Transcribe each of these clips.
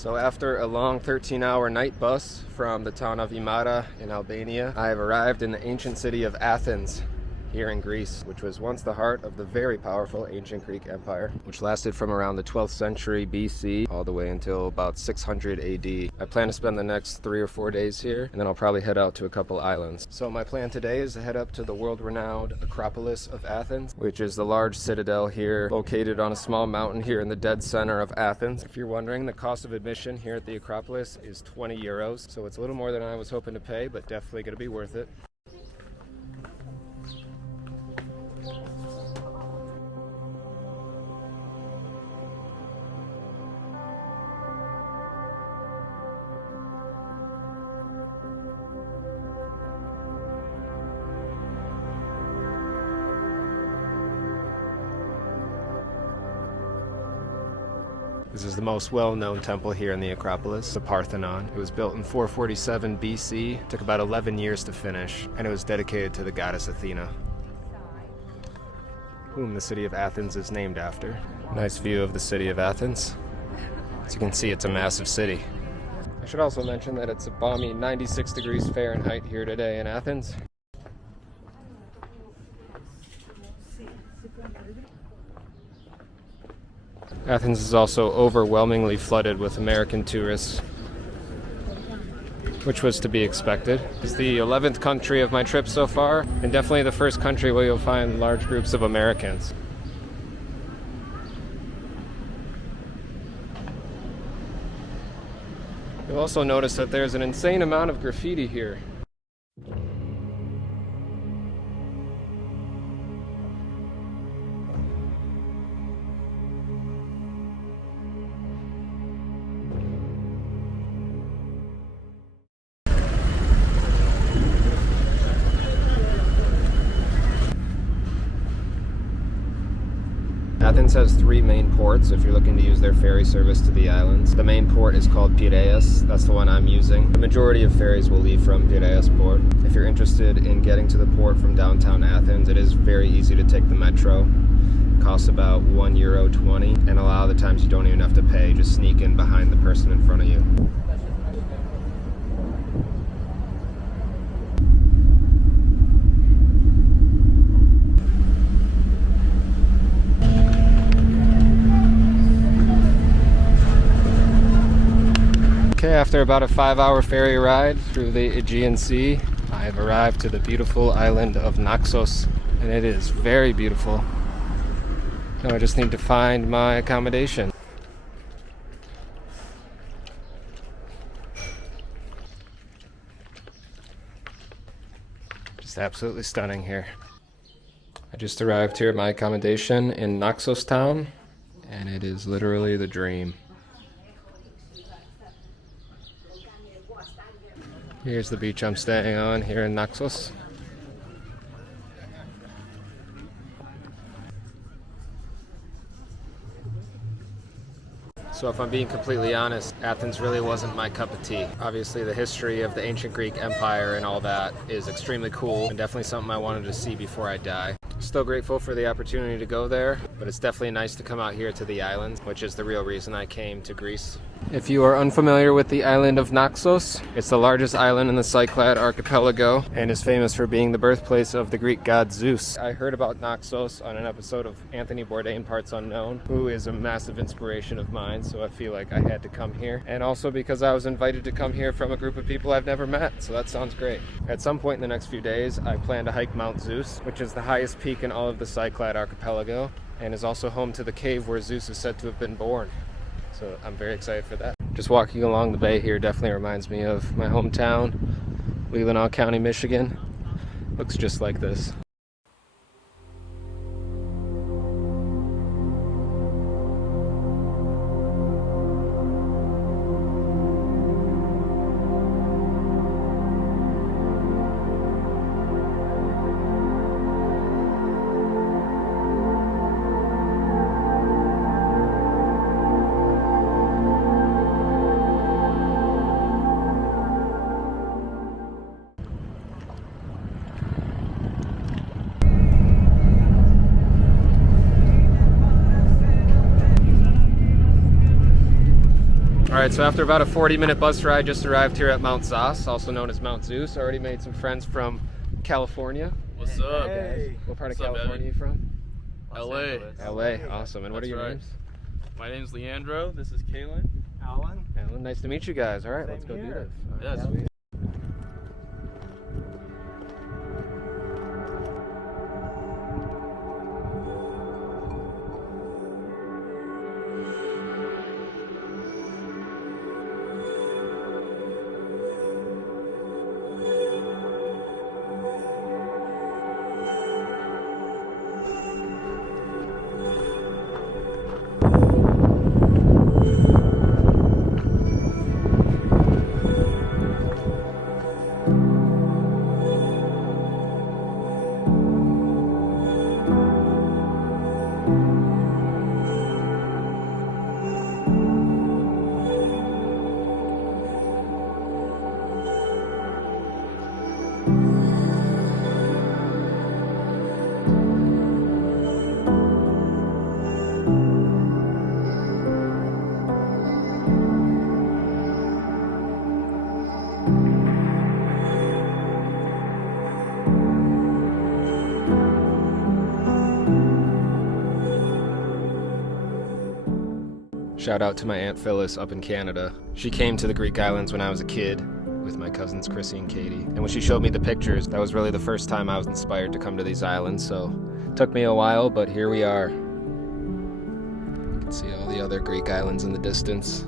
So after a long 13-hour night bus from the town of Imara in Albania, I have arrived in the ancient city of Athens here in Greece, which was once the heart of the very powerful ancient Greek Empire, which lasted from around the 12th century BC all the way until about 600 AD. I plan to spend the next 3 or 4 days here, and then I'll probably head out to a couple islands. So my plan today is to head up to the world-renowned Acropolis of Athens, which is the large citadel here, located on a small mountain here in the dead center of Athens. If you're wondering, the cost of admission here at the Acropolis is 20 euros, so it's a little more than I was hoping to pay, but definitely going to be worth it. This is the most well-known temple here in the Acropolis, the Parthenon. It was built in 447 BC, took about 11 years to finish, and it was dedicated to the goddess Athena, whom the city of Athens is named after. Nice view of the city of Athens. As you can see, it's a massive city. I should also mention that it's a balmy 96 degrees Fahrenheit here today in Athens. Athens is also overwhelmingly flooded with American tourists, which was to be expected. It's the 11th country of my trip so far, and definitely the first country where you'll find large groups of Americans. You'll also notice that there's an insane amount of graffiti here. Athens has 3 main ports if you're looking to use their ferry service to the islands. The main port is called Piraeus. That's the one I'm using. The majority of ferries will leave from Piraeus port. If you're interested in getting to the port from downtown Athens, it is very easy to take the metro. It costs about €1.20, and a lot of the times you don't even have to pay. Just sneak in behind the person in front of you. Okay, after about a 5-hour ferry ride through the Aegean Sea, I have arrived to the beautiful island of Naxos, and it is very beautiful. Now I just need to find my accommodation. Just absolutely stunning here. I just arrived here at my accommodation in Naxos town, and it is literally the dream. Here's the beach I'm staying on here in Naxos. So if I'm being completely honest, Athens really wasn't my cup of tea. Obviously the history of the ancient Greek Empire and all that is extremely cool and definitely something I wanted to see before I die. Still grateful for the opportunity to go there, but it's definitely nice to come out here to the islands, which is the real reason I came to Greece. If you are unfamiliar with the island of Naxos, it's the largest island in the Cyclad archipelago and is famous for being the birthplace of the Greek god Zeus. I heard about Naxos on an episode of Anthony Bourdain Parts Unknown, who is a massive inspiration of mine, so I feel like I had to come here. And also because I was invited to come here from a group of people I've never met, so that sounds great. At some point in the next few days, I plan to hike Mount Zeus, which is the highest peak in all of the Cyclad archipelago, and is also home to the cave where Zeus is said to have been born. So I'm very excited for that. Just walking along the bay here definitely reminds me of my hometown, Leelanau County, Michigan. Looks just like this. All right, so after about a 40-minute bus ride, just arrived here at Mount Zos, also known as Mount Zeus. Already made some friends from California. What's up? Hey. What part of What's up, California are you from? LA. LA, awesome. And what That's are your right. names? My name's Leandro. This is Kaylin. Alan. Alan, nice to meet you guys. All right, Same let's go do here. this. All Yeah, right. sweet. Shout out to my Aunt Phyllis up in Canada. She came to the Greek islands when I was a kid with my cousins Chrissy and Katie. And when she showed me the pictures, that was really the first time I was inspired to come to these islands. So it took me a while, but here we are. You can see all the other Greek islands in the distance.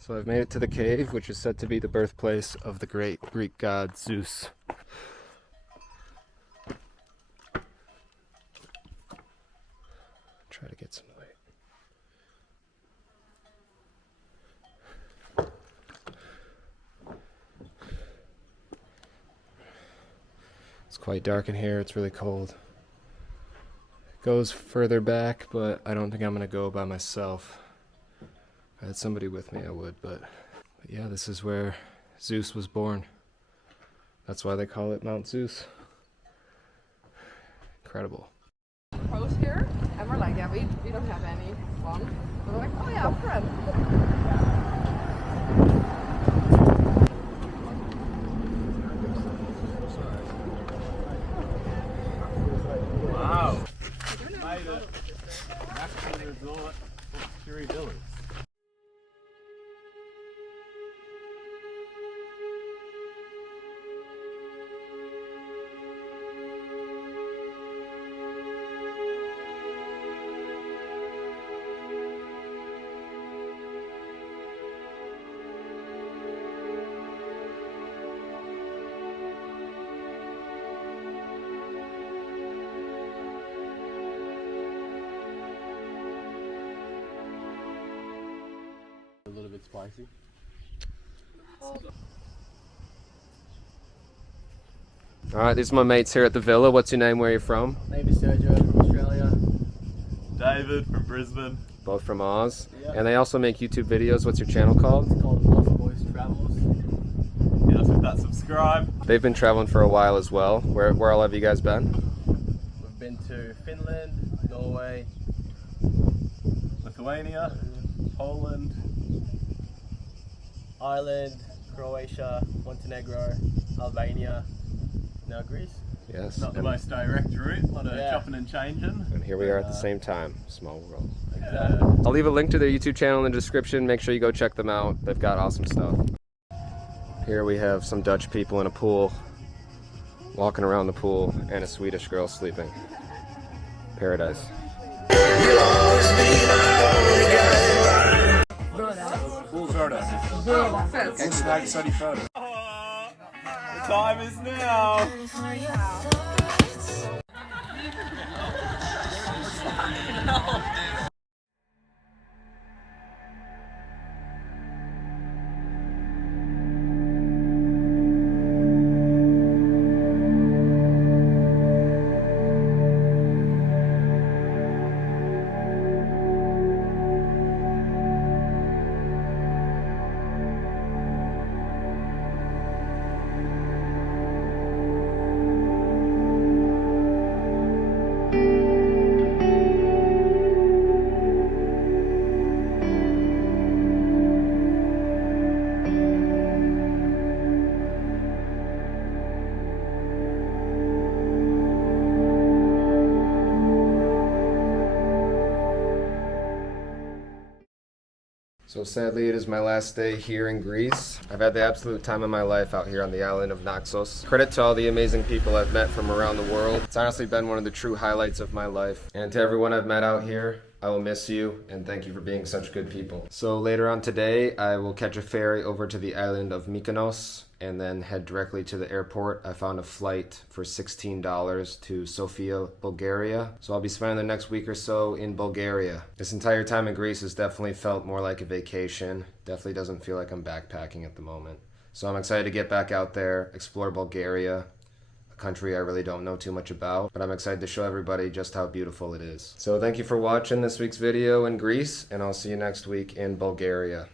So I've made it to the cave, which is said to be the birthplace of the great Greek god Zeus. Try to get some light. It's quite dark in here, it's really cold. It goes further back, but I don't think I'm gonna go by myself. If I had somebody with me, I would, but yeah, this is where Zeus was born. That's why they call it Mount Zeus. Incredible. Pros here, and we're like, yeah, we don't have any fun. We're like, oh yeah, friend. Wow. Made it. National Resort Luxury Villas. A little bit spicy. Alright, these are my mates here at the villa. What's your name? Where are you from? Name is Sergio from Australia. David from Brisbane. Both from Oz. Yeah. And they also make YouTube videos. What's your channel called? It's called Lost Boys Travels. Hit us with that subscribe. They've been traveling for a while as well. Where all have you guys been? We've been to Finland, Norway, Lithuania, Poland. Ireland, Croatia, Montenegro, Albania, now Greece. Yes. Not the And, most direct route. A lot of Yeah. chopping and changing. and here we are at the same time. Small world. Yeah. I'll leave a link to their YouTube channel in the description. Make sure you go check them out. They've got awesome stuff. Here we have some Dutch people in a pool, walking around the pool, and a Swedish girl sleeping. Paradise. The time is now. So sadly, it is my last day here in Greece. I've had the absolute time of my life out here on the island of Naxos. Credit to all the amazing people I've met from around the world. It's honestly been one of the true highlights of my life. And to everyone I've met out here, I will miss you and thank you for being such good people. So later on today, I will catch a ferry over to the island of Mykonos and then head directly to the airport. I found a flight for $16 to Sofia, Bulgaria. So I'll be spending the next week or so in Bulgaria. This entire time in Greece has definitely felt more like a vacation. Definitely doesn't feel like I'm backpacking at the moment. So I'm excited to get back out there, explore Bulgaria, a country I really don't know too much about, but I'm excited to show everybody just how beautiful it is. So thank you for watching this week's video in Greece, and I'll see you next week in Bulgaria.